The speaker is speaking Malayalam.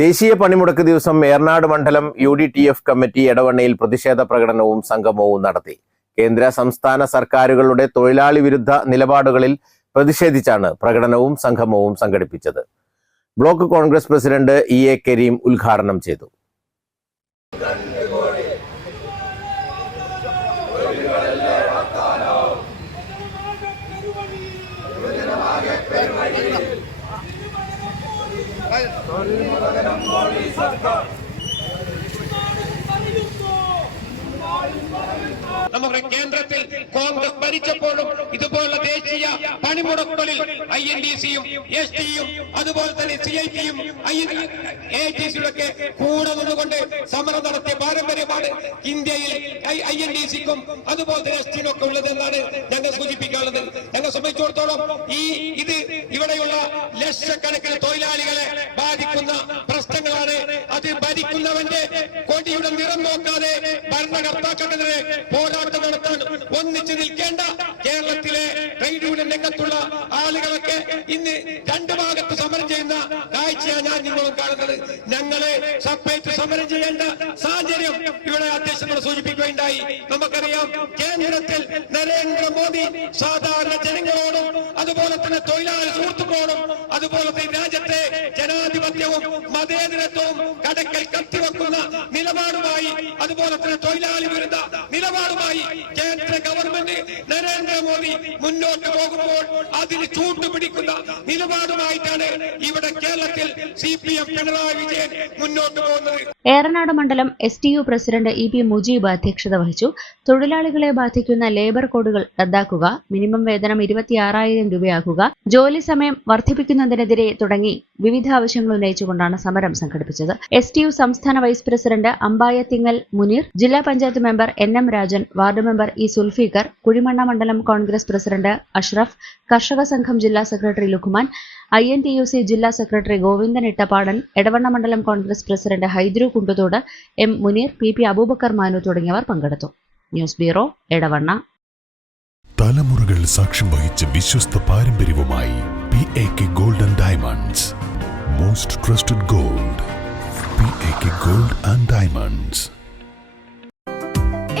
ദേശീയ പണിമുടക്ക് ദിവസം ഏർനാട് മണ്ഡലം U D T F committee ഇടവണ്ണയിൽ പ്രതിഷേധ പ്രകടനവും സംഗമവും നടത്തി. കേന്ദ്ര സംസ്ഥാന സർക്കാരുകളുടെ തൊഴിലാളി വിരുദ്ധ നിലപാടുകളിൽ പ്രതിഷേധിച്ചാണ് പ്രകടനവും സംഗമവും സംഘടിപ്പിച്ചത്. Block congress president E A Kareem ഉദ്ഘാടനം ചെയ്തു. നമ്മുടെ കേന്ദ്രത്തിൽ കോൺഗ്രസ് ഭരിച്ചപ്പോഴും ഇതുപോലുള്ള ദേശീയ പണിമുടക്കുകളിൽ ഐ എൻ ഡി സിയും എസ് ടിയും അതുപോലെ തന്നെ സി ഐ ടിയും എ ടി സിയുടെ കൂടെ നിന്നുകൊണ്ട് സമരം നടത്തിയ പാരമ്പര്യമാണ് ഇന്ത്യയിൽ ഐ എൻ ഡി സിക്കും അതുപോലെ തന്നെ എസ് ടിനും ഒക്കെ ഉള്ളതെന്നാണ് ഞങ്ങൾ സൂചിപ്പിക്കാനുള്ളത് ഞങ്ങൾ സംബന്ധിച്ചിടത്തോളം ഈ ഇത് ഇവിടെയുള്ള ലക്ഷക്കണക്കിന് തൊഴിലാളികളെ കൊടിയുടെ നിറം നോക്കാതെ ഭരണകർത്താക്കൾക്കെതിരെ പോരാട്ടം നടത്താൻ ഒന്നിച്ചു നിൽക്കേണ്ട കേരളത്തിലെ ട്രേഡ് യൂണിയൻ രംഗത്തുള്ള ആളുകളൊക്കെ ഇന്ന് രണ്ടു ഭാഗത്ത് സമരം ചെയ്യുന്ന കാഴ്ചയാണ് ഞാൻ നിങ്ങളും കാണുന്നത്. ഞങ്ങളെ സപ്പേറ്റ് സമരം ചെയ്യേണ്ട സാഹചര്യം ഇവിടെ അധ്യക്ഷനോട് സൂചിപ്പിക്കുകയുണ്ടായി. നമുക്കറിയാം കേന്ദ്രത്തിൽ നരേന്ദ്രമോദി സാധാരണ ജനങ്ങളോടും അതുപോലെ തന്നെ തൊഴിലാളി സുഹൃത്തുക്കളോടും അതുപോലെ തന്നെ രാജ്യത്തെ ജനാധിപത്യവും മതേതരത്വവും കടക്കൽ നിലപാടുമായി അതുപോലെ തന്നെ തൊഴിലാളി വിരുദ്ധ നിലപാടുമായി കേന്ദ്ര ഗവൺമെന്റ് നരേന്ദ്രമോദി മുന്നോട്ട് പോകുമ്പോൾ അതിന് ചൂണ്ടുപിടിക്കുന്ന നിലപാടുമായിട്ടാണ് ഇവിടെ കേരളത്തിൽ C P M Pinarayi Vijayan മുന്നോട്ട് പോകുന്നത്. ഏറനാട് മണ്ഡലം S T U president E P Mujeeb അധ്യക്ഷത വഹിച്ചു. തൊഴിലാളികളെ ബാധിക്കുന്ന ലേബർ കോഡുകൾ റദ്ദാക്കുക മിനിമം വേതനം ഇരുപത്തിയാറായിരം രൂപയാക്കുക ജോലി സമയം വർദ്ധിപ്പിക്കുന്നതിനെതിരെ തുടങ്ങി വിവിധ ആവശ്യങ്ങൾ ഉന്നയിച്ചുകൊണ്ടാണ് സമരം സംഘടിപ്പിച്ചത്. എസ് സംസ്ഥാന വൈസ് പ്രസിഡന്റ് അമ്പായ തിങ്ങൽ മുനീർ ജില്ലാ panchayat member N M Rajan ward member E Sulfiqar Kuzhimanna മണ്ഡലം കോൺഗ്രസ് പ്രസിഡന്റ് അഷ്റഫ് കർഷക സംഘം ജില്ലാ secretary Luqman I N T U C ജില്ലാ സെക്രട്ടറി ഗോവിന്ദൻ ഇട്ടപ്പാടൻ എടവണ്ണ മണ്ഡലം congress president Haidru Kunduthodu M Muneer P P Abubacker Manu തുടങ്ങിയവർ പങ്കെടുത്തു. News bureau Edavanna. തലമുറകൾ സാക്ഷ്യം വഹിച്ച വിശ്വസ്ത പാരമ്പര്യവുമായി P A K golden diamonds most trusted gold P A K gold and diamonds